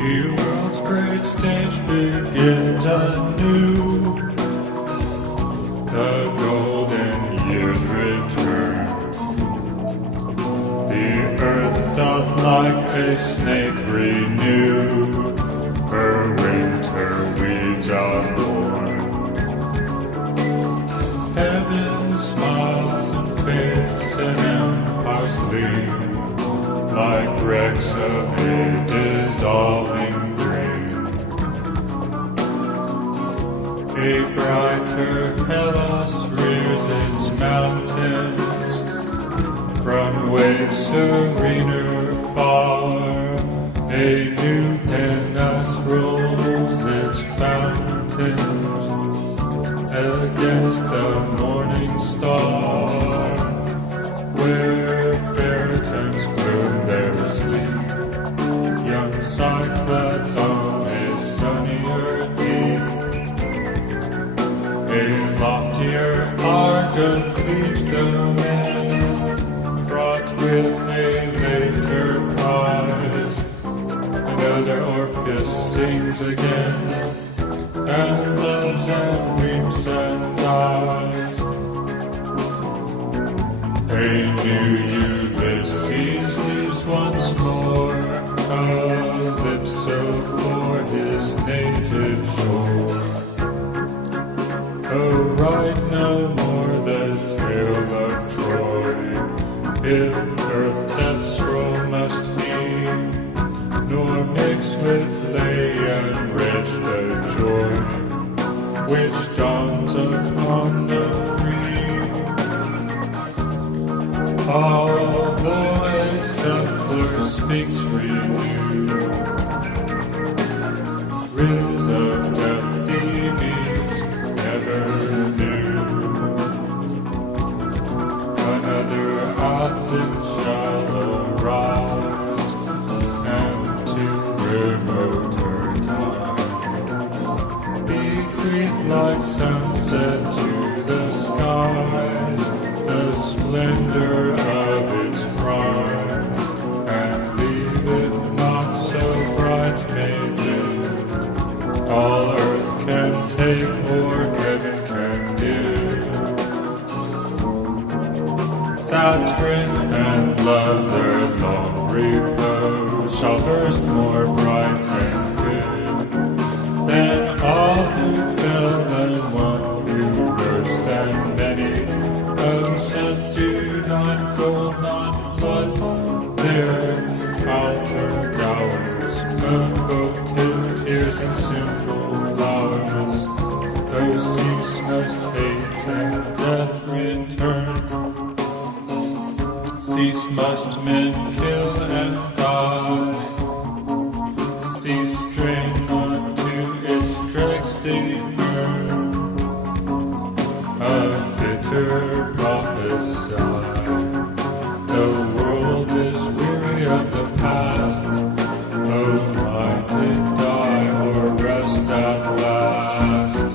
The world's great stage begins anew. The golden years return. The earth doth like a snake renew her winter weeds outworn. Heaven smiles and faiths and empires gleam like wrecks of a dissolving dream. A brighter Hellas rears its mountains from waves serener far. A new Penas rolls its fountains against the morning star, where fairytons bloom their sleep, young cyclads on a sunnier deep. A loftier Argon cleaves the main, fraught with a later prize. Another Orpheus sings again, and loves and weeps and dies. A new Ulysses leaves once more Calypso for his native shore. Oh, write no more the tale of Troy, if earth death's scroll must be, nor mix with lay and rich the joy which dawns upon the free. Although a settler speaks renewed, riddles of death the bees never knew. Another Athens shall arise, and to remoter time bequeath like sunset to the skies the splendor of its prime, and leave, if not so bright, may live. All earth can take or heaven can give. Saturn and love their long repose shall burst more bright and good than all who fell and one who burst, and many unsent dew, not gold, not blood, their outer dowers of votive tears and simple flowers. Though cease must hate and death return, cease must men kill and die, cease strain not to its dregs they burn, a bitter prophesy. The world is weary of the past, oh, might it die or rest at last.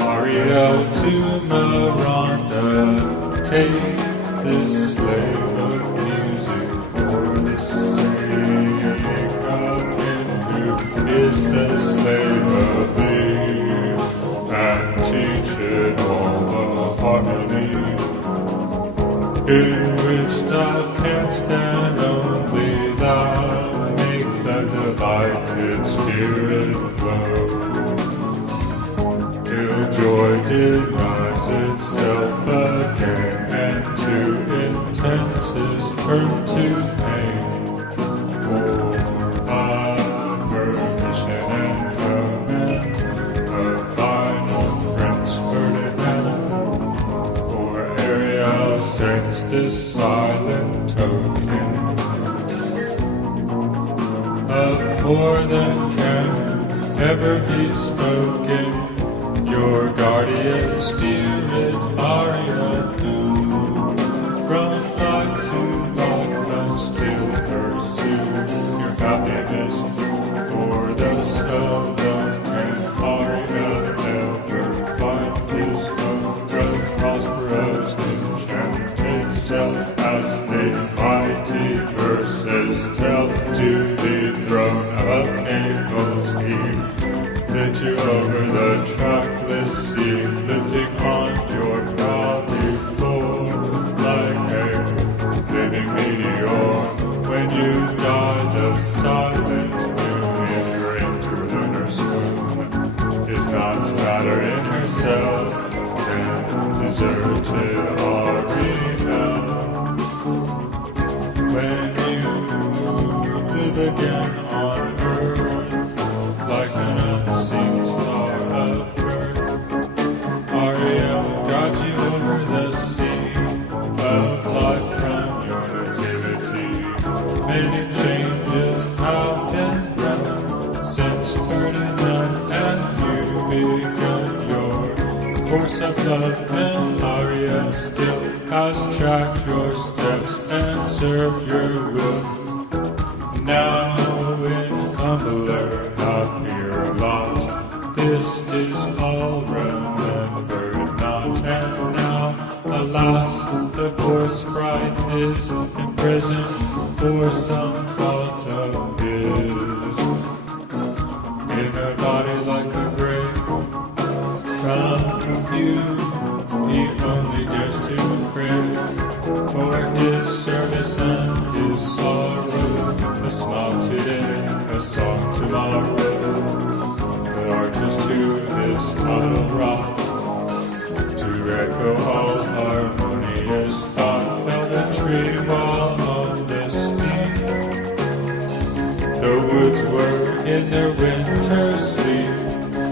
Ariel to Miranda, take this slave of music for the sake of him who is the slave of thee, and teach it all the harmony in which thou canst stand. Only thou make the delighted spirit glow, till joy denies itself again, and to intenses turn to pain. For by permission and command of thine own Prince Ferdinand, for Ariel sends this silent token of more than can ever be spoken. Your guardian spirit, Ariel, who from life to life must still pursue your happiness, for the seldom can Ariel ever find his own road prosperous enchanted self, as the mighty verses his tail to the throne of Naples. He lit you over the trackless sea, flitting on your prow before like a living meteor. When you die, the silent moon in your interlunar swoon is not sadder in herself than deserted Ariel. When you live again on earth, like an unseen star of birth, Ariel guides you over the sea of life from your nativity. Many changes have been run since Ferdinand and you begun your course of love, and Ariel still has tracked your steps and served your will. Now in humbler, happier lot, this is all remembered not. And now, alas, the poor sprite is imprisoned for some fault of his. In a body like a grave, from you he only dares to crave for his service and his sorrow. A smile today, a song tomorrow. The artist to this idle wrought, to echo all harmonious thought, felled a tree while on the steep. The woods were in their winter sleep,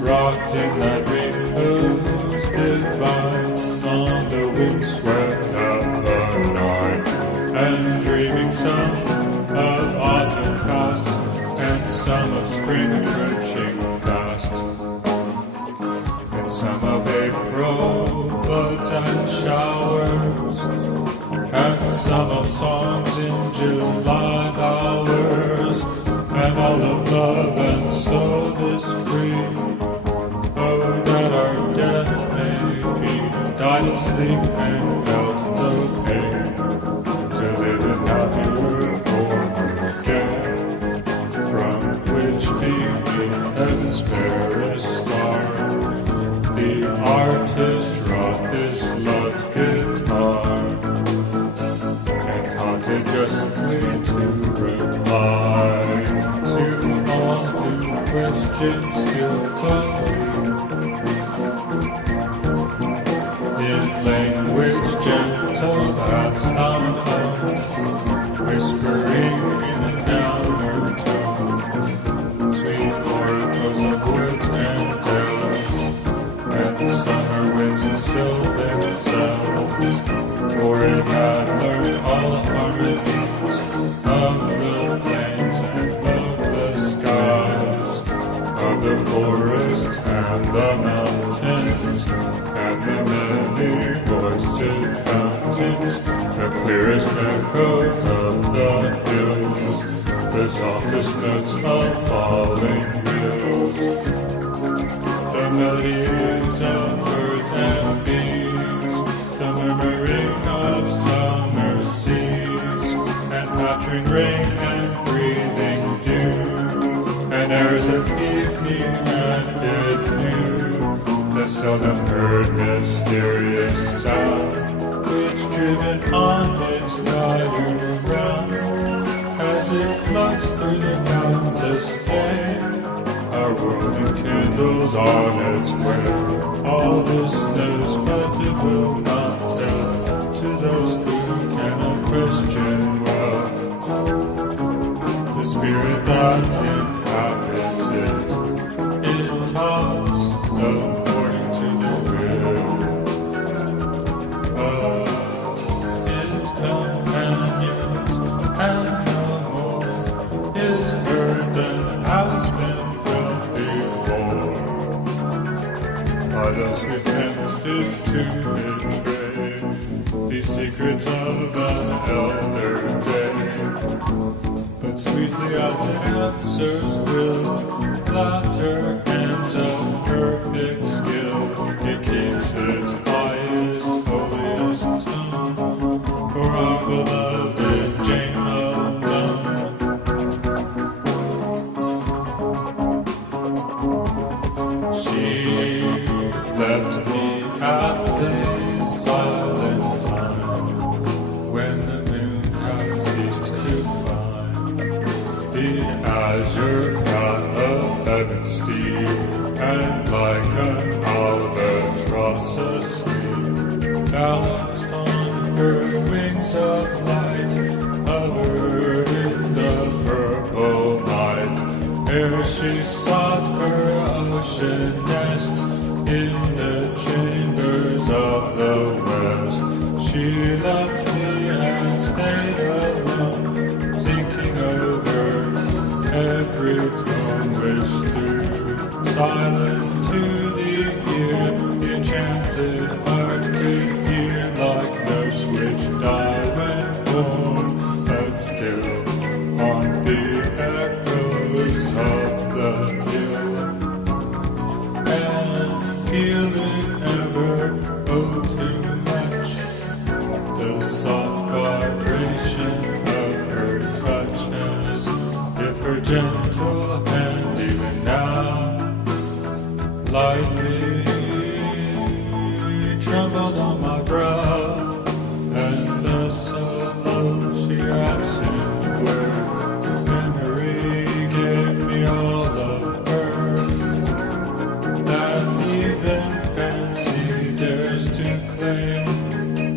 rocked in that repose divine, on the windswept of the night, and dreaming some of autumn past, and some of spring approaching fast, and some of April buds and showers, and some of songs in July bowers, and all of love and soul is free. Oh, that our death may be died in sleep and felt no pain, to live in happier form again, from which beneath heaven's fairest star the artist wrought this loved guitar, and taught it justly to reply to all who question skillfully in language gentle as thou own, whispering in a downer tone, sweet oracles of woods and dells, and summer winds and sylvan cells, for it had learned all harmonies of the plains and of the skies, of the forest and the mountains, and the many voiced fountains, the clearest echoes of the hills, the softest notes of falling rills, the melodies of birds and bees, the murmuring of summer seas, and pattering rain and breathing dew, and airs of evening and it knew the seldom heard mysterious sound, which driven on its lyre round, as it floats through the boundless day, our world enkindles on its way. All this knows, but it will not tell to those who cannot question well the spirit that inhabits it. It talks according to the will of its companions, and no more is heard than has been felt before by those who tempted to betray these secrets of an elder day. But sweetly as it answers will, flatter hands of perfect skill, it keeps its highest, holiest tone for our beloved Jane alone. balanced on her wings of light, hovered in the purple night, ere she sought her ocean nest in the chambers of the west. She left me and stayed alone, thinking over every tone which threw silent to the ear. The enchanted heart could hear like notes which die when born, but still haunt the echoes of the hill. And feeling ever, oh too much, the soft vibration of her touch, as if her gentle hand even now lightly trembled on my brow, and thus alone she absent were. Memory gave me all of her, that even fancy dares to claim.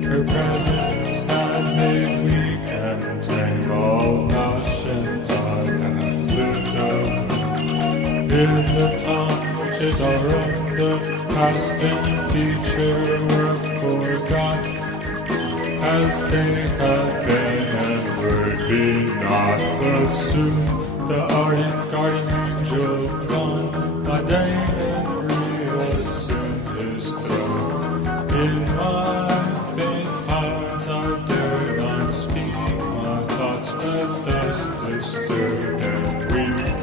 Her presence had made weak and tame all passions I have lived alone. In the time which is our own, the past and future were forgot, as they had been and would be not. But soon the ardent guardian angel gone, my Damon reassumed his throne. In my faint heart I dared not speak, my thoughts had thus disturbed and weak.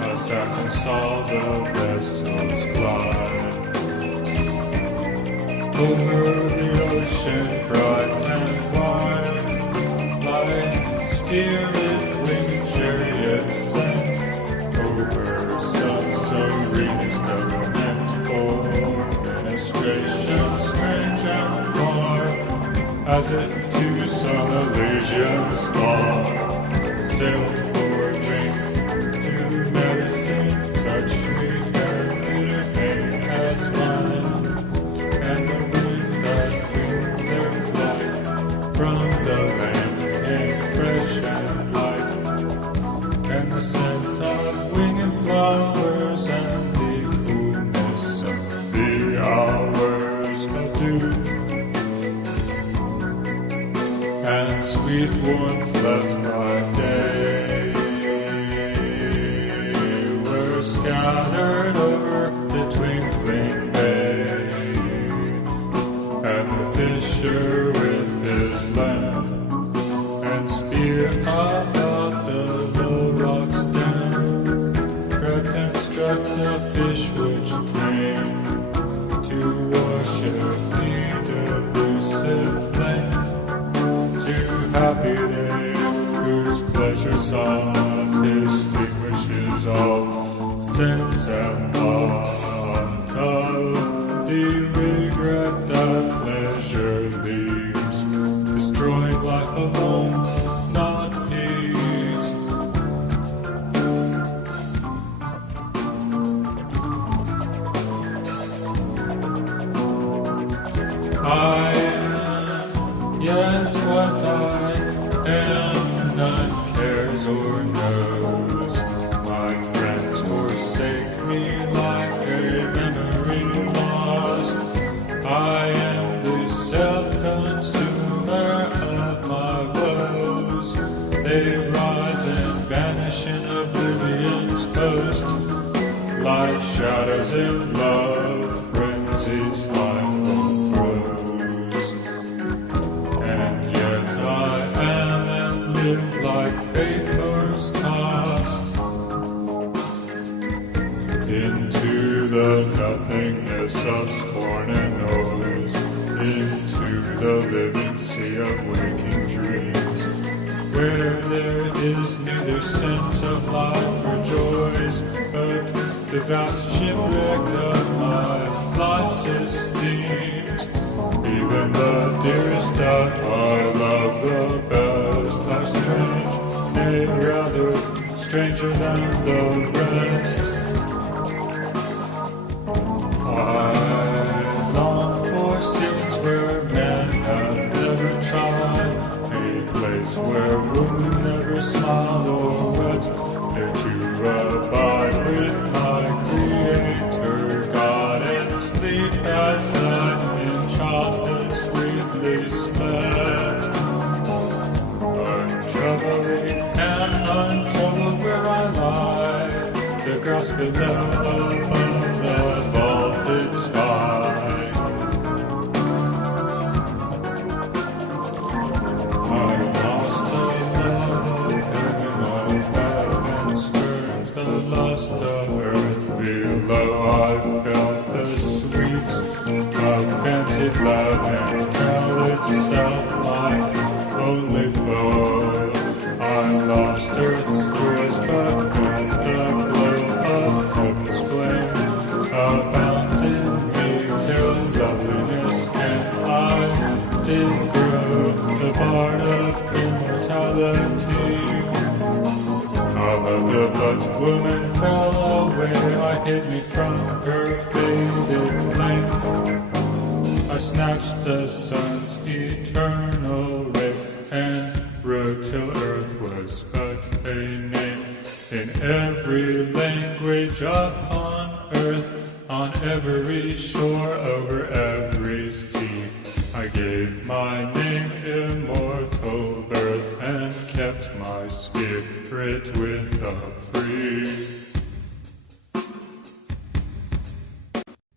I sat and saw the vessels glide over the ocean bright and wide, like spirit-winged chariots sent over some serenest element for ministration strange and far, as if to some Elysian star sailed for drink to medicine such sweet and bitter pain as mine. And the wind that winged their flight from the land came fresh and light, and the scent of winged flowers and the coolness of the hours of dew, and sweet warmth left by day were scattered over the twinkling bay. And the fisher with his lamp and spear about the low rock stem crept and struck the fish which came to worship the delusive flame. Too happy they whose pleasure sought extinguishes all sense and want of the regret that pleasure leaves, destroying life alone, not peace. I am yet what I am, none cares or knows. My friends forsake me like a memory lost. I am the self-consumer of my woes. They rise and vanish in oblivion's host, like shadows in love, frenzied stifled throes. And yet I am and live like vapors tossed into the nothingness of scorn and noise, into the living sea of waking dreams, where there is neither sense of life or joys, but the vast shipwreck of my life's esteems. Even the dearest that I love the best are strange, nay, rather stranger than the rest. I long for scenes where men smiled or wept, there to abide with my Creator God and sleep as I in childhood sweetly slept. Untroubling and untroubled where I lie, the grass below above the vaulted sky. I lost the love of heaven above and spurned the lust of earth below. I felt the sweets of fancied love and hell itself my only foe. I lost earth's joys but felt the glow of heaven's flame abound in me till loveliness and I did grow the bard of immortality. All of the but woman fell away, I hid me from her faded flame. I snatched the sun's eternal ray and rode till earth was but a name. In every language upon earth, on every shore, over every sea, I gave my name immortal birth and kept my spirit with the free.